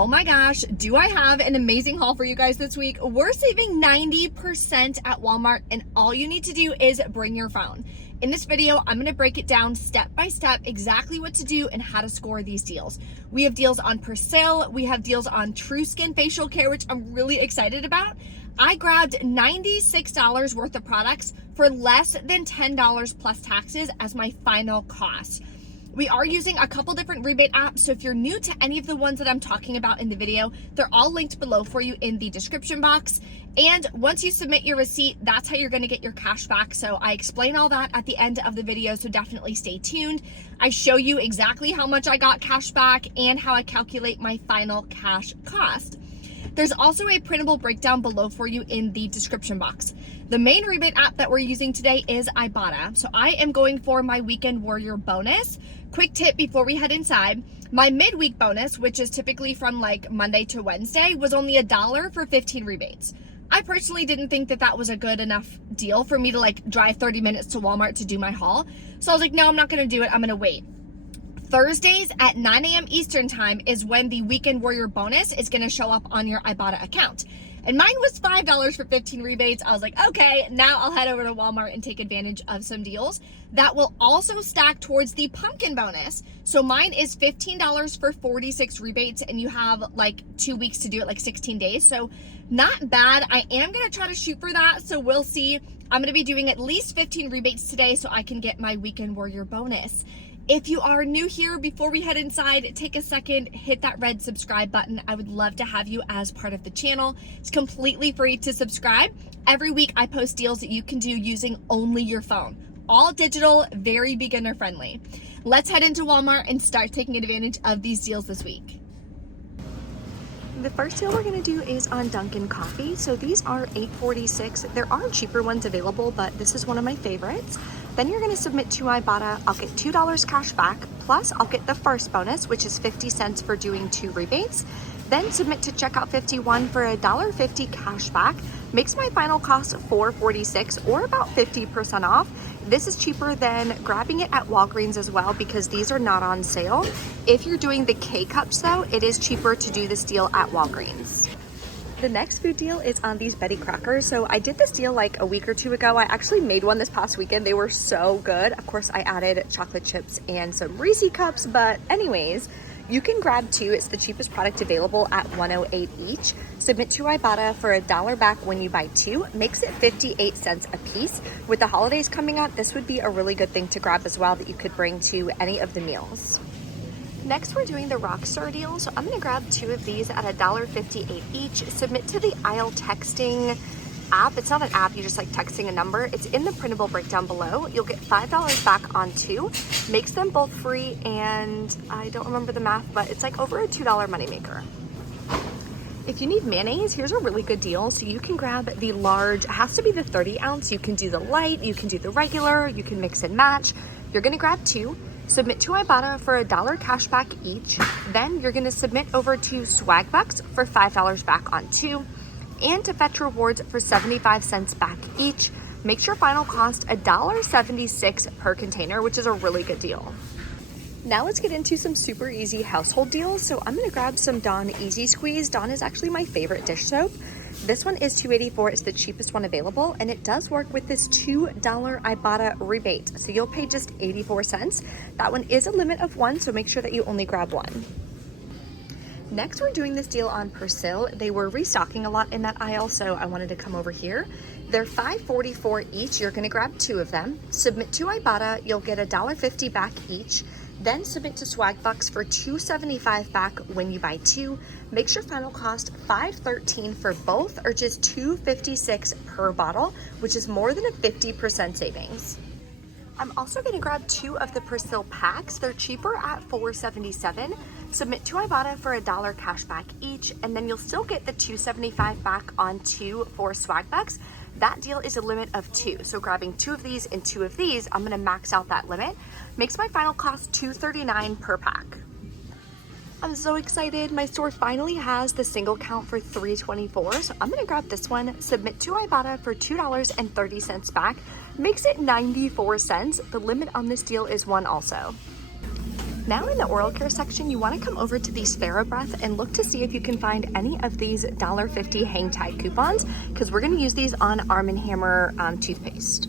Oh my gosh, do I have an amazing haul for you guys this week. We're saving 90% at Walmart, and all you need to do is bring your phone. In this video, I'm gonna break it down step by step exactly what to do and how to score these deals. We have deals on Persil, we have deals on True Skin facial care, which I'm really excited about. I grabbed $96 worth of products for less than $10 plus taxes as my final cost. We are using a couple different rebate apps, so if you're new to any of the ones that I'm talking about in the video, they're all linked below for you in the description box. And once you submit your receipt, that's how you're gonna get your cash back. So I explain all that at the end of the video, so definitely stay tuned. I show you exactly how much I got cash back and how I calculate my final cash cost. There's also a printable breakdown below for you in the description box. The main rebate app that we're using today is Ibotta. So I am going for my Weekend Warrior bonus. Quick tip before we head inside, my midweek bonus, which is typically from like Monday to Wednesday, was only $1 for 15 rebates. I personally didn't think that that was a good enough deal for me to like drive 30 minutes to Walmart to do my haul. So I was like, no, I'm not gonna do it, I'm gonna wait. Thursdays at 9 a.m. Eastern time is when the Weekend Warrior bonus is gonna show up on your Ibotta account. And mine was $5 for 15 rebates. I was like, okay, now I'll head over to Walmart and take advantage of some deals. That will also stack towards the pumpkin bonus. So mine is $15 for 46 rebates, and you have like 2 weeks to do it, like 16 days. So not bad. I am gonna try to shoot for that, so we'll see. I'm gonna be doing at least 15 rebates today so I can get my Weekend Warrior bonus. If you are new here, before we head inside, take a second, hit that red subscribe button. I would love to have you as part of the channel. It's completely free to subscribe. Every week I post deals that you can do using only your phone. All digital, very beginner friendly. Let's head into Walmart and start taking advantage of these deals this week. The first deal we're gonna do is on Dunkin' Coffee. So these are $8.46. There are cheaper ones available, but this is one of my favorites. Then you're gonna submit to Ibotta. I'll get $2 cash back, plus I'll get the first bonus, which is 50 cents for doing 2 rebates. Then submit to checkout 51 for $1.50 cash back. Makes my final cost $4.46 or about 50% off. This is cheaper than grabbing it at Walgreens as well because these are not on sale. If you're doing the K-Cups though, it is cheaper to do this deal at Walgreens. The next food deal is on these Betty crackers. So I did this deal like a week or two ago. I actually made one this past weekend. They were so good. Of course, I added chocolate chips and some Reese cups, but anyways, you can grab 2. It's the cheapest product available at $1.08 each. Submit to Ibotta for $1 back when you buy 2. Makes it 58 cents a piece. With the holidays coming up, this would be a really good thing to grab as well that you could bring to any of the meals. Next, we're doing the Rockstar deal. So I'm gonna grab 2 of these at $1.58 each. Submit to the aisle texting app. It's not an app, you just like texting a number. It's in the printable breakdown below. You'll get $5 back on 2. Makes them both free, and I don't remember the math, but it's like over a $2 moneymaker. If you need mayonnaise, here's a really good deal. So you can grab the large, it has to be the 30 ounce. You can do the light, you can do the regular, you can mix and match. You're gonna grab 2. Submit to Ibotta for $1 cash back each. Then you're gonna submit over to Swagbucks for $5 back on 2, and to Fetch Rewards for 75 cents back each. Makes your final cost $1.76 per container, which is a really good deal. Now let's get into some super easy household deals. So I'm gonna grab some Dawn Easy Squeeze. Dawn is actually my favorite dish soap. This one is $2.84. It's the cheapest one available, and it does work with this $2 Ibotta rebate. So you'll pay just 84 cents. That one is a limit of 1, so make sure that you only grab 1. Next, we're doing this deal on Persil. They were restocking a lot in that aisle, so I wanted to come over here. They're $5.44 each. You're gonna grab 2 of them. Submit to Ibotta. You'll get $1.50 back each. Then submit to Swagbucks for $2.75 back when you buy 2. Makes your final cost $5.13 for both, or just $2.56 per bottle, which is more than a 50% savings. I'm also gonna grab 2 of the Persil packs. They're cheaper at $4.77. Submit to Ibotta for $1 cash back each, and then you'll still get the $2.75 back on 2 for Swagbucks. That deal is a limit of 2. So grabbing 2 of these and 2 of these, I'm gonna max out that limit. Makes my final cost $2.39 per pack. I'm so excited. My store finally has the single count for $3.24. So I'm gonna grab this one, submit to Ibotta for $2.30 back. Makes it 94 cents. The limit on this deal is 1 also. Now in the oral care section, you want to come over to these TheraBreath and look to see if you can find any of these $1.50 hang tag coupons, because we're going to use these on Arm & Hammer toothpaste.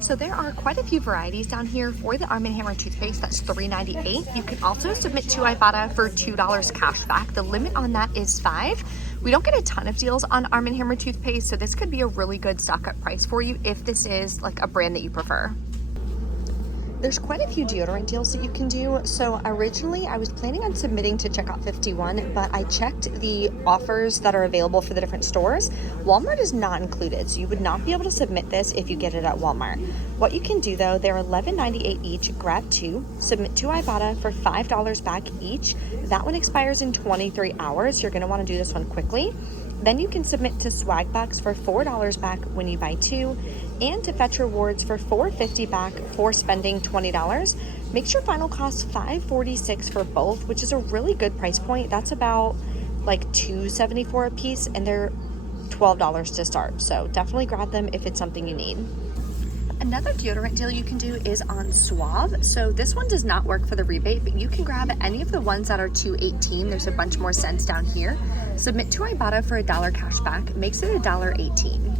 So there are quite a few varieties down here for the Arm & Hammer toothpaste. That's $3.98. You can also submit to Ibotta for $2 cash back. The limit on that is $5. We don't get a ton of deals on Arm & Hammer toothpaste, so this could be a really good stock up price for you if this is like a brand that you prefer. There's quite a few deodorant deals that you can do. So originally I was planning on submitting to Checkout 51, but I checked the offers that are available for the different stores. Walmart is not included, so you would not be able to submit this if you get it at Walmart. What you can do though, they're $11.98 each, grab 2, submit to Ibotta for $5 back each. That one expires in 23 hours. You're gonna wanna do this one quickly. Then you can submit to Swagbucks for $4 back when you buy 2, and to Fetch Rewards for $4.50 back for spending $20. Makes your final cost $5.46 for both, which is a really good price point. That's about like $2.74 a piece, and they're $12 to start. So definitely grab them if it's something you need. Another deodorant deal you can do is on Suave. So this one does not work for the rebate, but you can grab any of the ones that are $2.18. There's a bunch more cents down here. Submit to Ibotta for $1 cash back, makes it $1.18.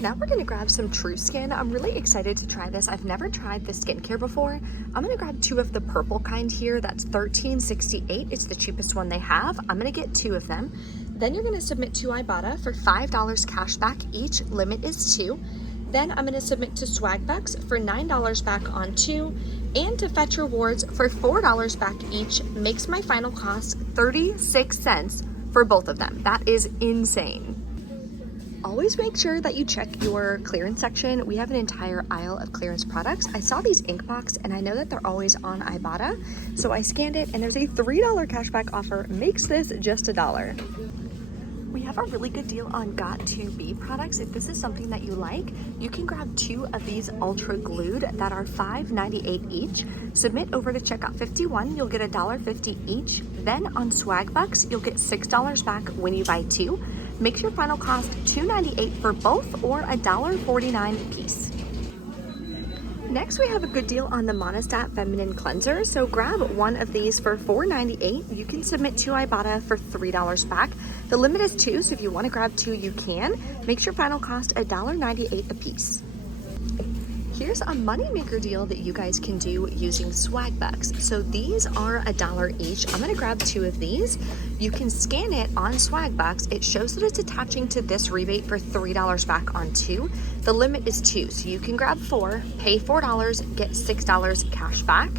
Now we're gonna grab some True Skin. I'm really excited to try this. I've never tried this skincare before. I'm gonna grab 2 of the purple kind here. That's $13.68. It's the cheapest one they have. I'm gonna get 2 of them. Then you're gonna submit to Ibotta for $5 cash back each. Limit is 2. Then I'm gonna submit to Swagbucks for $9 back on 2, and to Fetch Rewards for $4 back each. Makes my final cost 36 cents for both of them. That is insane. Always make sure that you check your clearance section. We have an entire aisle of clearance products. I saw these ink box and I know that they're always on Ibotta, so I scanned it and there's a $3 cashback offer. Makes this just $1. We have a really good deal on Got2b products. If this is something that you like, you can grab 2 of these ultra glued that are $5.98 each. Submit over to Checkout 51, you'll get $1.50 each. Then on Swagbucks, you'll get $6 back when you buy 2. Makes your final cost $2.98 for both, or $1.49 a piece. Next, we have a good deal on the Monistat Feminine Cleanser. So grab 1 of these for $4.98. You can submit to Ibotta for $3 back. The limit is 2, so if you want to grab 2, you can. Makes your final cost $1.98 a piece. Here's a moneymaker deal that you guys can do using Swagbucks. So these are $1 each. I'm gonna grab 2 of these. You can scan it on Swagbucks. It shows that it's attaching to this rebate for $3 back on 2. The limit is 2, so you can grab 4, pay $4, get $6 cash back.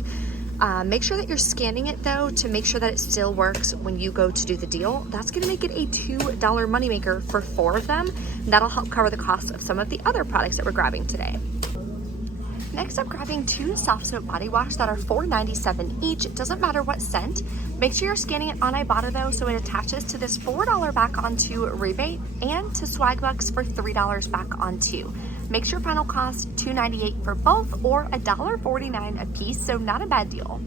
Make sure that you're scanning it though to make sure that it still works when you go to do the deal. That's gonna make it a $2 moneymaker for 4 of them. That'll help cover the cost of some of the other products that we're grabbing today. Next, I'm grabbing 2 soft soap body wash that are $4.97 each. It doesn't matter what scent. Make sure you're scanning it on Ibotta though, so it attaches to this $4 back onto rebate, and to Swagbucks for $3 back on 2. Makes your final cost $2.98 for both, or $1.49 a piece, so not a bad deal.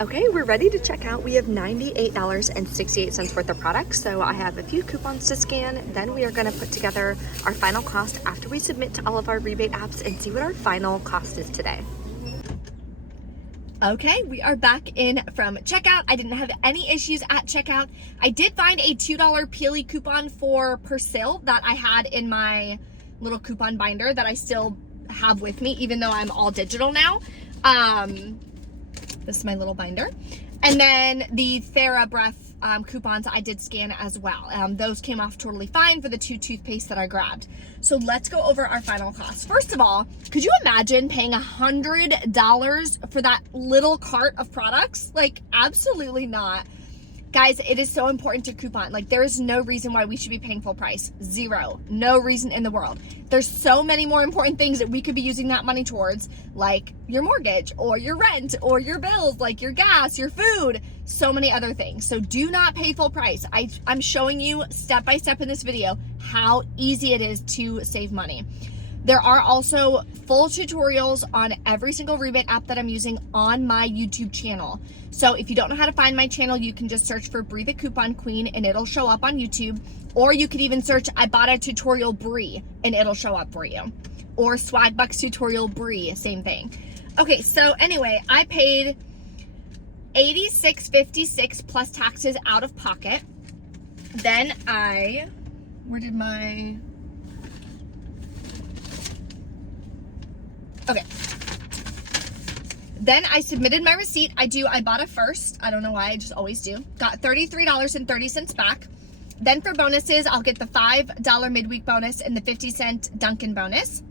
Okay, we're ready to check out. We have $98.68 worth of products, so I have a few coupons to scan. Then we are going to put together our final cost after we submit to all of our rebate apps and see what our final cost is today. Okay, we are back in from checkout. I didn't have any issues at checkout. I did find a $2 Peely coupon for Persil that I had in my little coupon binder that I still have with me, even though I'm all digital now. This is my little binder. And then the TheraBreath coupons I did scan as well. Those came off totally fine for the 2 toothpaste that I grabbed. So let's go over our final cost. First of all, could you imagine paying $100 for that little cart of products? Like, absolutely not. Guys, it is so important to coupon. Like, there is no reason why we should be paying full price. 0. No reason in the world. There's so many more important things that we could be using that money towards, like your mortgage or your rent or your bills, like your gas, your food, so many other things. So do not pay full price. I'm showing you step by step in this video how easy it is to save money. There are also full tutorials on every single rebate app that I'm using on my YouTube channel. So if you don't know how to find my channel, you can just search for Bree the Coupon Queen and it'll show up on YouTube. Or you could even search Ibotta tutorial Bree and it'll show up for you. Or Swagbucks tutorial Bree, same thing. Okay, so anyway, I paid $86.56 plus taxes out of pocket. Then where did my, okay. Then I submitted my receipt. I do Ibotta first. I don't know why, I just always do. Got $33.30 back. Then for bonuses, I'll get the $5 midweek bonus and the 50-cent Dunkin' bonus.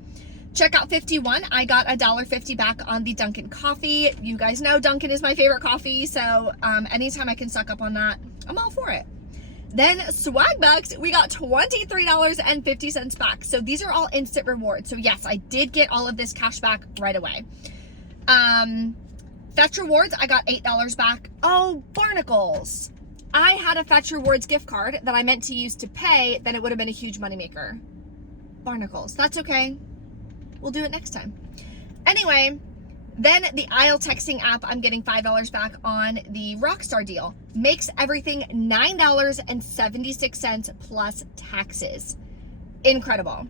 Checkout 51, I got $1.50 back on the Dunkin' coffee. You guys know Dunkin' is my favorite coffee, so anytime I can suck up on that, I'm all for it. Then swag bucks, we got $23.50 back. So these are all instant rewards. So yes, I did get all of this cash back right away. Fetch rewards, I got $8 back. Oh, barnacles. I had a Fetch Rewards gift card that I meant to use to pay, then it would have been a huge moneymaker. Barnacles, that's okay. We'll do it next time. Anyway, then the aisle texting app, I'm getting $5 back on the Rockstar deal. Makes everything $9.76 plus taxes. Incredible.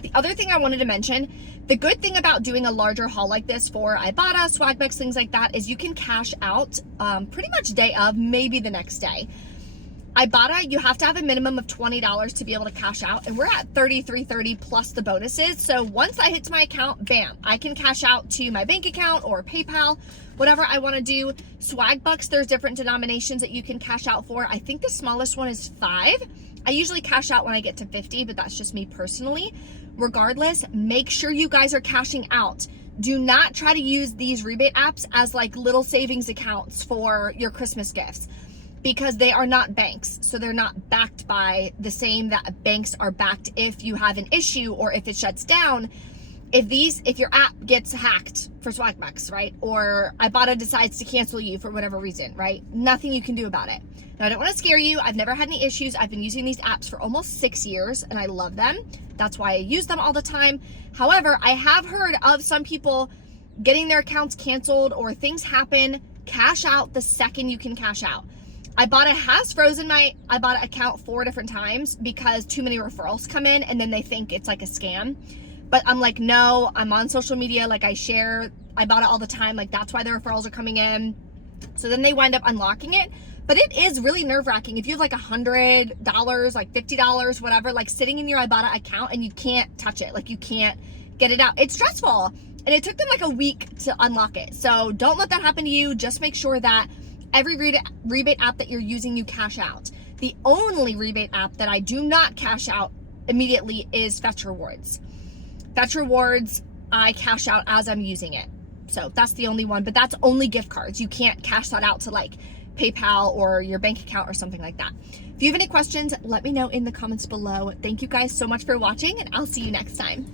The other thing I wanted to mention, the good thing about doing a larger haul like this for Ibotta, Swagbucks, things like that, is you can cash out pretty much day of, maybe the next day. Ibotta, you have to have a minimum of $20 to be able to cash out, and we're at $33.30 plus the bonuses. So once I hit my account, bam, I can cash out to my bank account or PayPal, whatever I want to do. Swagbucks, there's different denominations that you can cash out for. I think the smallest one is 5. I usually cash out when I get to 50, but that's just me personally. Regardless, make sure you guys are cashing out. Do not try to use these rebate apps as like little savings accounts for your Christmas gifts, because they are not banks. So they're not backed by the same that banks are backed if you have an issue or if it shuts down. If your app gets hacked for Swagbucks, right? Or Ibotta decides to cancel you for whatever reason, right? Nothing you can do about it. Now, I don't want to scare you. I've never had any issues. I've been using these apps for almost 6 years and I love them. That's why I use them all the time. However, I have heard of some people getting their accounts canceled or things happen. Cash out the second you can cash out. Ibotta has frozen my Ibotta account 4 different times because too many referrals come in and then they think it's like a scam. But I'm like, no, I'm on social media. Like I share Ibotta all the time. Like that's why the referrals are coming in. So then they wind up unlocking it. But it is really nerve wracking. If you have like $100, like $50, whatever, like sitting in your Ibotta account and you can't touch it. Like you can't get it out. It's stressful. And it took them like a week to unlock it. So don't let that happen to you. Just make sure that every rebate app that you're using, you cash out. The only rebate app that I do not cash out immediately is Fetch Rewards. Fetch Rewards, I cash out as I'm using it. So that's the only one, but that's only gift cards. You can't cash that out to like PayPal or your bank account or something like that. If you have any questions, let me know in the comments below. Thank you guys so much for watching and I'll see you next time.